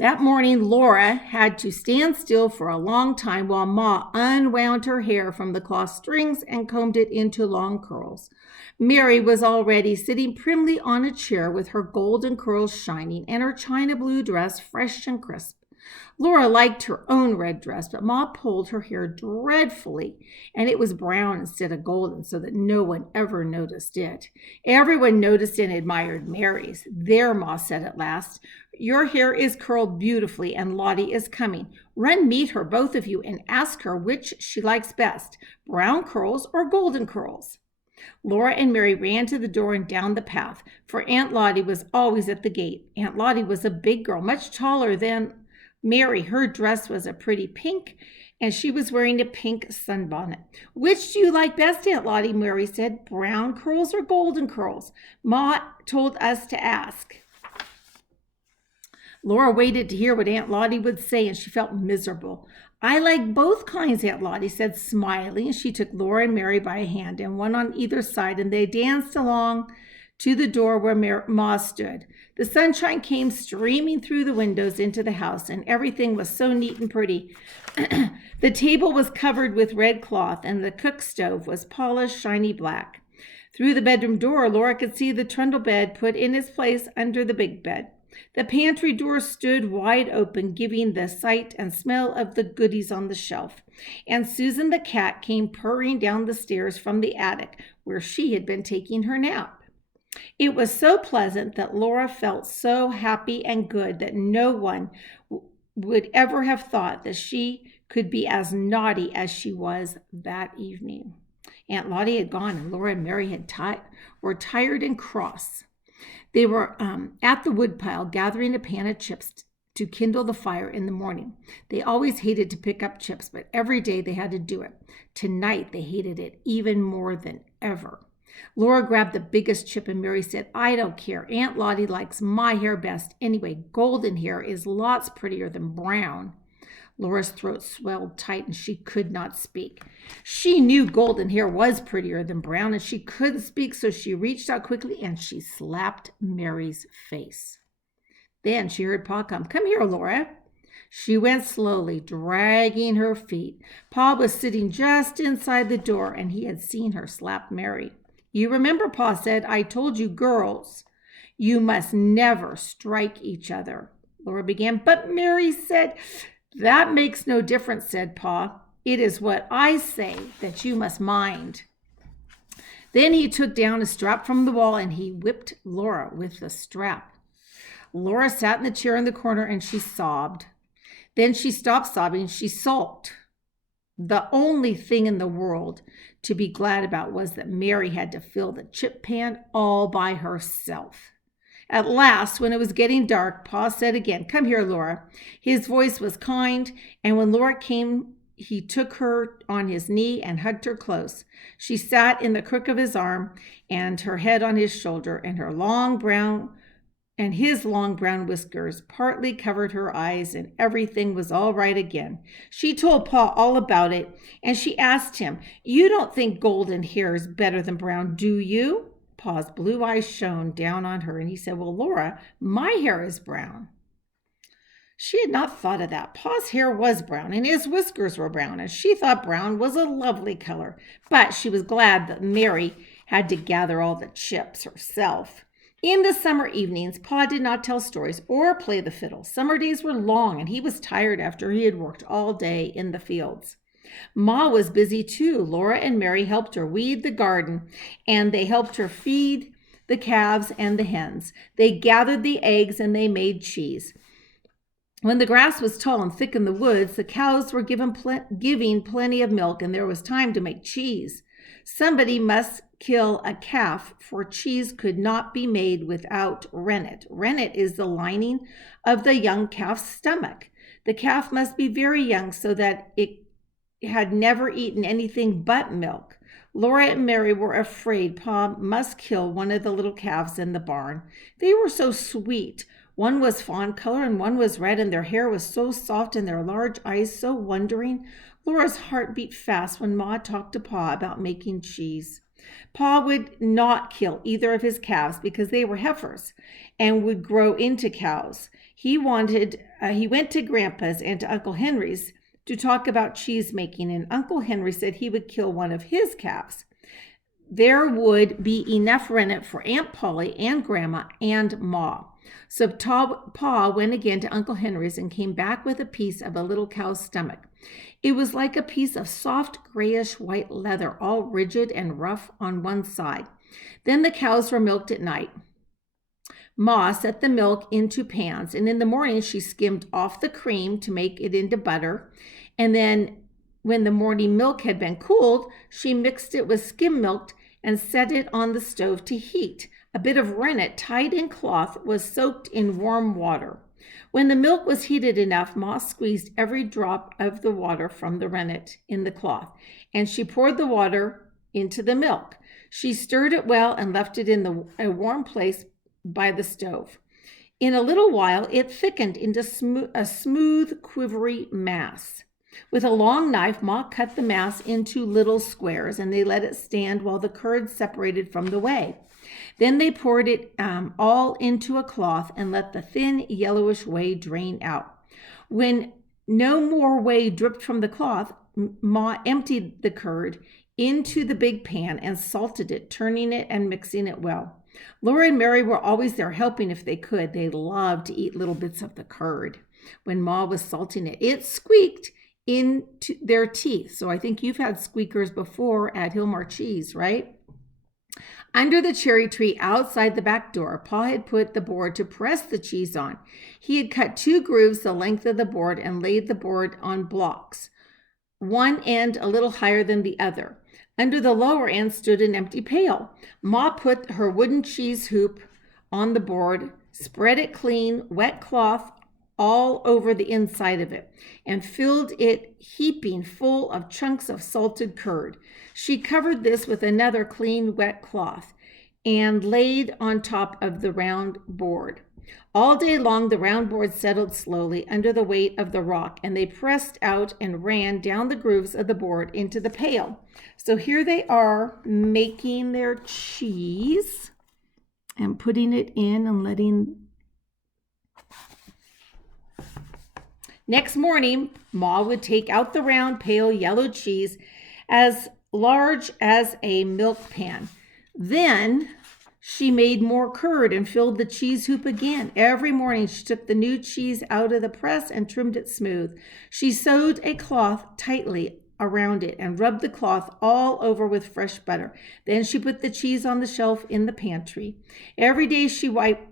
That morning, Laura had to stand still for a long time while Ma unwound her hair from the cloth strings and combed it into long curls. Mary was already sitting primly on a chair with her golden curls shining and her china blue dress fresh and crisp. Laura liked her own red dress, but Ma pulled her hair dreadfully, and it was brown instead of golden, so that no one ever noticed it. Everyone noticed and admired Mary's. There, Ma said at last, your hair is curled beautifully, and Lottie is coming. Run meet her, both of you, and ask her which she likes best, brown curls or golden curls. Laura and Mary ran to the door and down the path, for Aunt Lottie was always at the gate. Aunt Lottie was a big girl, much taller than Mary. Her dress was a pretty pink, and she was wearing a pink sunbonnet. Which do you like best, Aunt Lottie? Mary said. Brown curls or golden curls? Ma told us to ask. Laura waited to hear what Aunt Lottie would say, and she felt miserable. I like both kinds, Aunt Lottie said, smiling, and she took Laura and Mary by a hand, and one on either side, and they danced along to the door where Ma stood. The sunshine came streaming through the windows into the house, and everything was so neat and pretty. The table was covered with red cloth, and the cook stove was polished, shiny black. Through the bedroom door, Laura could see the trundle bed put in its place under the big bed. The pantry door stood wide open, giving the sight and smell of the goodies on the shelf. And Susan the cat came purring down the stairs from the attic, where she had been taking her nap. It was so pleasant that Laura felt so happy and good that no one would ever have thought that she could be as naughty as she was that evening. Aunt Lottie had gone, and Laura and Mary were tired and cross. They were at the woodpile gathering a pan of chips to kindle the fire in the morning. They always hated to pick up chips, but every day they had to do it. Tonight they hated it even more than ever. Laura grabbed the biggest chip, and Mary said, I don't care. Aunt Lottie likes my hair best. Anyway, golden hair is lots prettier than brown. Laura's throat swelled tight, and she could not speak. She knew golden hair was prettier than brown, and she couldn't speak, so she reached out quickly and she slapped Mary's face. Then she heard Pa come. Come here, Laura. She went slowly, dragging her feet. Pa was sitting just inside the door, and he had seen her slap Mary. You remember, Pa said, I told you girls, you must never strike each other. Laura began, but Mary said, that makes no difference, said Pa. It is what I say that you must mind. Then he took down a strap from the wall, and he whipped Laura with the strap. Laura sat in the chair in the corner, and she sobbed. Then she stopped sobbing. She sulked. The only thing in the world to be glad about was that Mary had to fill the chip pan all by herself. At last, when it was getting dark, Pa said again, come here, Laura. His voice was kind, and when Laura came, he took her on his knee and hugged her close. She sat in the crook of his arm and her head on his shoulder, and his long brown whiskers partly covered her eyes, and everything was all right again. She told Pa all about it, and she asked him, you don't think golden hair is better than brown, do you? Pa's blue eyes shone down on her, and he said, well, Laura, my hair is brown. She had not thought of that. Pa's hair was brown, and his whiskers were brown, and she thought brown was a lovely color. But she was glad that Mary had to gather all the chips herself. In the summer evenings, Pa did not tell stories or play the fiddle. Summer days were long, and he was tired after he had worked all day in the fields. Ma was busy too. Laura and Mary helped her weed the garden, and they helped her feed the calves and the hens. They gathered the eggs, and they made cheese. When the grass was tall and thick in the woods, the cows were giving plenty of milk, and there was time to make cheese. Somebody must kill a calf, for cheese could not be made without rennet. Rennet is the lining of the young calf's stomach. The calf must be very young so that it had never eaten anything but milk. Laura and Mary were afraid Pa must kill one of the little calves in the barn. They were so sweet. One was fawn color and one was red, and their hair was so soft and their large eyes so wondering. Laura's heart beat fast when Ma talked to Pa about making cheese. Pa would not kill either of his calves because they were heifers and would grow into cows. He went to Grandpa's and to Uncle Henry's to talk about cheese making, and Uncle Henry said he would kill one of his calves. There would be enough rennet for Aunt Polly and Grandma and Ma. So Pa went again to Uncle Henry's and came back with a piece of a little cow's stomach. It was like a piece of soft grayish white leather, all rigid and rough on one side. Then the cows were milked at night. Ma set the milk into pans, and in the morning she skimmed off the cream to make it into butter. And then when the morning milk had been cooled, she mixed it with skim milk and set it on the stove to heat. A bit of rennet tied in cloth was soaked in warm water. When the milk was heated enough, Ma squeezed every drop of the water from the rennet in the cloth, and she poured the water into the milk. She stirred it well and left it in a warm place by the stove. In a little while, it thickened into a smooth, quivery mass. With a long knife, Ma cut the mass into little squares, and they let it stand while the curd separated from the whey. Then they poured it all into a cloth and let the thin, yellowish whey drain out. When no more whey dripped from the cloth, Ma emptied the curd into the big pan and salted it, turning it and mixing it well. Laura and Mary were always there helping if they could. They loved to eat little bits of the curd. When Ma was salting it, it squeaked into their teeth. So I think you've had squeakers before at Hilmar Cheese, right? Under the cherry tree outside the back door, Pa had put the board to press the cheese on. He had cut 2 grooves the length of the board and laid the board on blocks, one end a little higher than the other. Under the lower end stood an empty pail. Ma put her wooden cheese hoop on the board, spread it clean, wet cloth all over the inside of it, and filled it heaping full of chunks of salted curd. She covered this with another clean, wet cloth and laid on top of the round board. All day long, the round board settled slowly under the weight of the rock, and they pressed out and ran down the grooves of the board into the pail. So here they are making their cheese and putting it in and letting... Next morning, Ma would take out the round, pale yellow cheese as large as a milk pan. Then she made more curd and filled the cheese hoop again. Every morning she took the new cheese out of the press and trimmed it smooth. She sewed a cloth tightly around it and rubbed the cloth all over with fresh butter. Then she put the cheese on the shelf in the pantry. Every day she wiped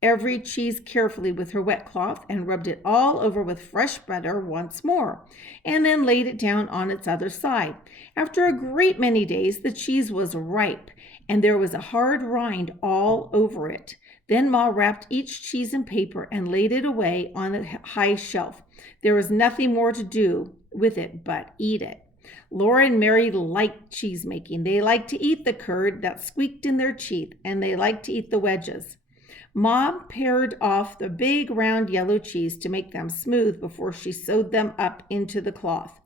every cheese carefully with her wet cloth and rubbed it all over with fresh butter once more, and then laid it down on its other side. After a great many days, the cheese was ripe, and there was a hard rind all over it. Then Ma wrapped each cheese in paper and laid it away on a high shelf. There was nothing more to do with it but eat it. Laura and Mary liked cheese making. They liked to eat the curd that squeaked in their teeth, and they liked to eat the wedges. Ma pared off the big round yellow cheese to make them smooth before she sewed them up into the cloth.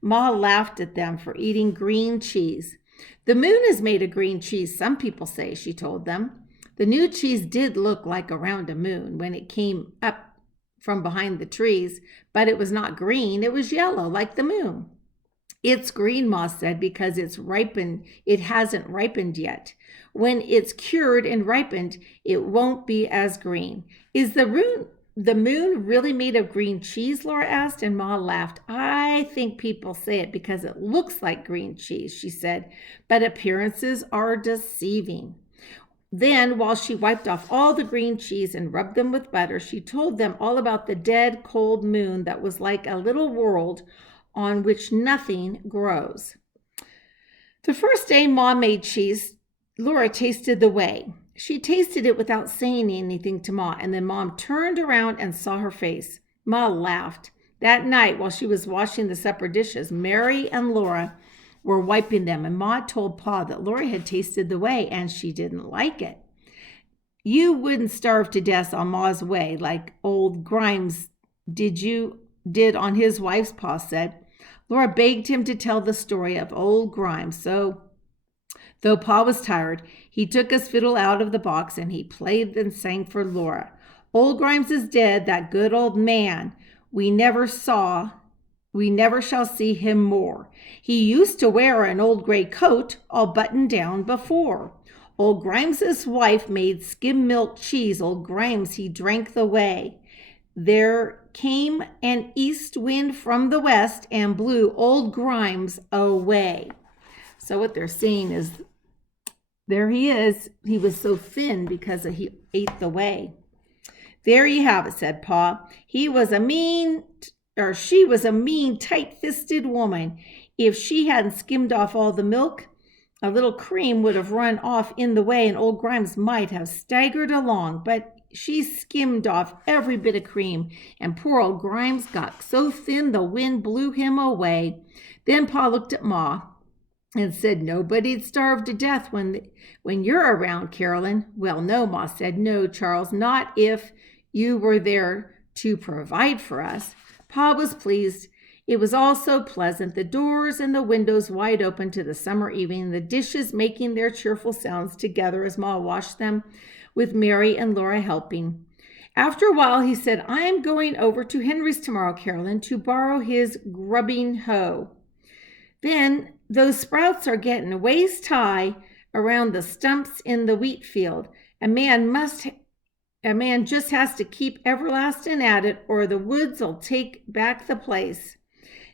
Ma laughed at them for eating green cheese. The moon is made of green cheese, some people say, she told them. The new cheese did look like around a moon when it came up from behind the trees, but it was not green, it was yellow like the moon. It's green, Ma said, because it's ripened. It hasn't ripened yet. When it's cured and ripened, it won't be as green. Is the moon really made of green cheese? Laura asked, and Ma laughed. I think people say it because it looks like green cheese, she said, but appearances are deceiving. Then, while she wiped off all the green cheese and rubbed them with butter, she told them all about the dead, cold moon that was like a little world on which nothing grows. The first day Ma made cheese, Laura tasted the whey. She tasted it without saying anything to Ma, and then Mom turned around and saw her face. Ma laughed. That night, while she was washing the supper dishes, Mary and Laura were wiping them, and Ma told Pa that Laura had tasted the whey and she didn't like it. You wouldn't starve to death on Ma's whey like old Grimes did on his wife's, Pa said. Laura begged him to tell the story of old Grimes, so though Pa was tired, he took his fiddle out of the box and he played and sang for Laura. Old Grimes is dead, that good old man. We never shall see him more. He used to wear an old gray coat, all buttoned down before. Old Grimes's wife made skim milk cheese. Old Grimes, he drank the whey. There came an east wind from the west and blew old Grimes away. So what they're saying is, there he is. He was so thin because he ate the whey. There you have it, said Pa. She was a mean, tight-fisted woman. If she hadn't skimmed off all the milk, a little cream would have run off in the whey and old Grimes might have staggered along, but she skimmed off every bit of cream, and poor old Grimes got so thin the wind blew him away. Then Pa looked at Ma and said, nobody'd starve to death when you're around, Carolyn. Well, no, Ma said. No, Charles, not if you were there to provide for us. Pa was pleased. It was all so pleasant, the doors and the windows wide open to the summer evening, the dishes making their cheerful sounds together as Ma washed them, with Mary and Laura helping. After a while, he said, I'm going over to Henry's tomorrow, Carolyn, to borrow his grubbing hoe. Then those sprouts are getting waist high around the stumps in the wheat field. A man just has to keep everlasting at it, or the woods'll take back the place.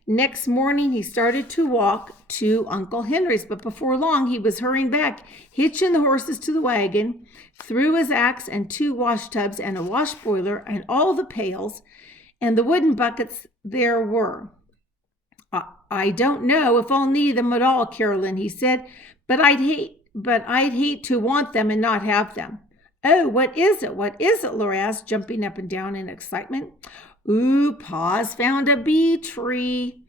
Next morning, he started to walk to Uncle Henry's, but before long, he was hurrying back, hitching the horses to the wagon, threw his axe and 2 wash tubs and a wash boiler and all the pails and the wooden buckets there were. I don't know if I'll need them at all, Carolyn, he said, but I'd hate to want them and not have them. Oh, what is it? What is it? Laura asked, jumping up and down in excitement. Ooh, Pa's found a bee tree.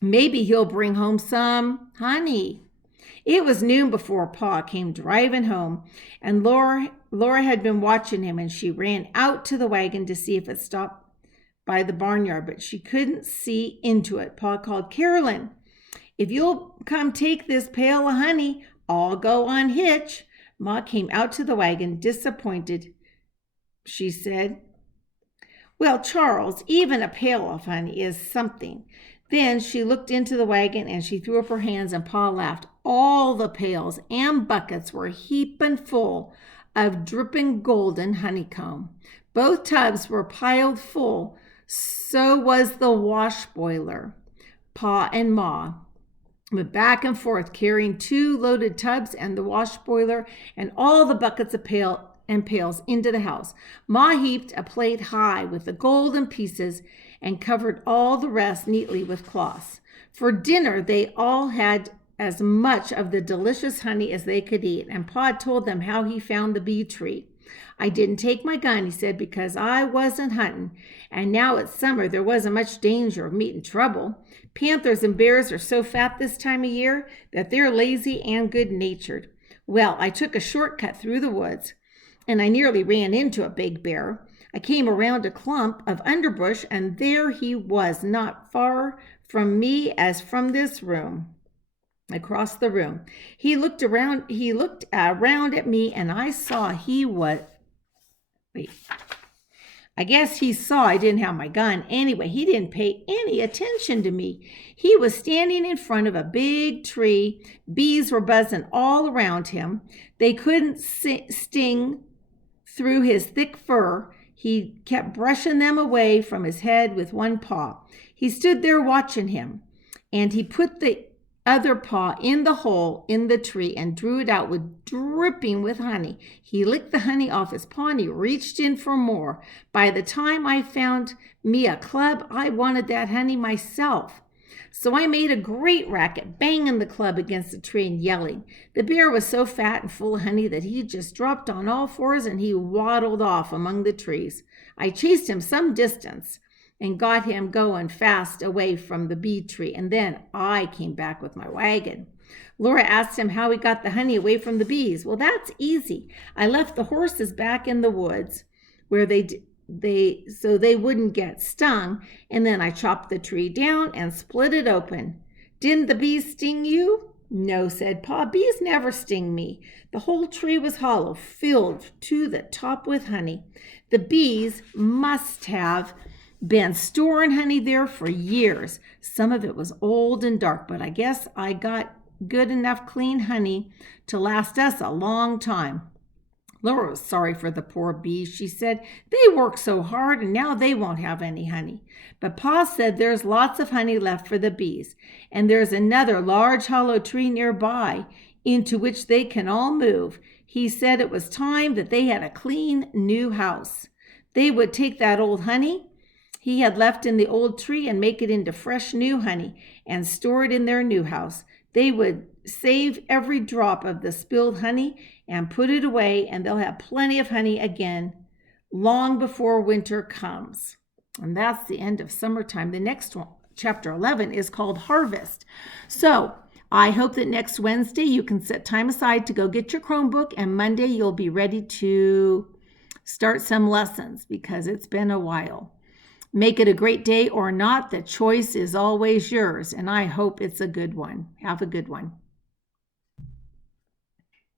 Maybe he'll bring home some honey. It was noon before Pa came driving home, and Laura had been watching him, and she ran out to the wagon to see if it stopped by the barnyard, but she couldn't see into it. Pa called, Carolyn, if you'll come take this pail of honey, I'll go on hitch. Ma came out to the wagon, disappointed. She said, well, Charles, even a pail of honey is something. Then she looked into the wagon and she threw up her hands, and Pa laughed. All the pails and buckets were heaping full of dripping golden honeycomb. Both tubs were piled full. So was the wash boiler. Pa and Ma went back and forth carrying 2 loaded tubs and the wash boiler and all the buckets of pails into the house. Ma heaped a plate high with the golden pieces and covered all the rest neatly with cloths. For dinner, they all had as much of the delicious honey as they could eat, and Pa told them how he found the bee tree. I didn't take my gun, he said, because I wasn't hunting, and now it's summer, there wasn't much danger of meeting trouble. Panthers and bears are so fat this time of year that they're lazy and good-natured. Well, I took a shortcut through the woods, and I nearly ran into a big bear. I came around a clump of underbrush, and there he was, not far from me as from this room. Across the room. He looked around at me, and I saw I guess he saw I didn't have my gun. Anyway, he didn't pay any attention to me. He was standing in front of a big tree. Bees were buzzing all around him. They couldn't sting through his thick fur. He kept brushing them away from his head with one paw. He stood there watching him, and he put the other paw in the hole in the tree and drew it out with dripping with honey. He licked the honey off his paw and he reached in for more. By the time I found me a club, I wanted that honey myself. So I made a great racket, banging the club against the tree and yelling. The bear was so fat and full of honey that he just dropped on all fours and he waddled off among the trees. I chased him some distance and got him going fast away from the bee tree, and then I came back with my wagon. Laura asked him how he got the honey away from the bees. Well, that's easy. I left the horses back in the woods where so they wouldn't get stung, and then I chopped the tree down and split it open. Didn't the bees sting you? No, said Pa, bees never sting me. The whole tree was hollow, filled to the top with honey. The bees must have been storing honey there for years. Some of it was old and dark, but I guess I got good enough clean honey to last us a long time. Laura was sorry for the poor bees. She said, they worked so hard and now they won't have any honey. But Pa said there's lots of honey left for the bees, and there's another large hollow tree nearby into which they can all move. He said it was time that they had a clean new house. They would take that old honey he had left in the old tree and make it into fresh new honey and store it in their new house. They would save every drop of the spilled honey and put it away, and they'll have plenty of honey again long before winter comes. And that's the end of summertime. The next one, chapter 11, is called Harvest. So I hope that next Wednesday you can set time aside to go get your Chromebook, and Monday you'll be ready to start some lessons because it's been a while. Make it a great day or not. The choice is always yours, and I hope it's a good one. Have a good one.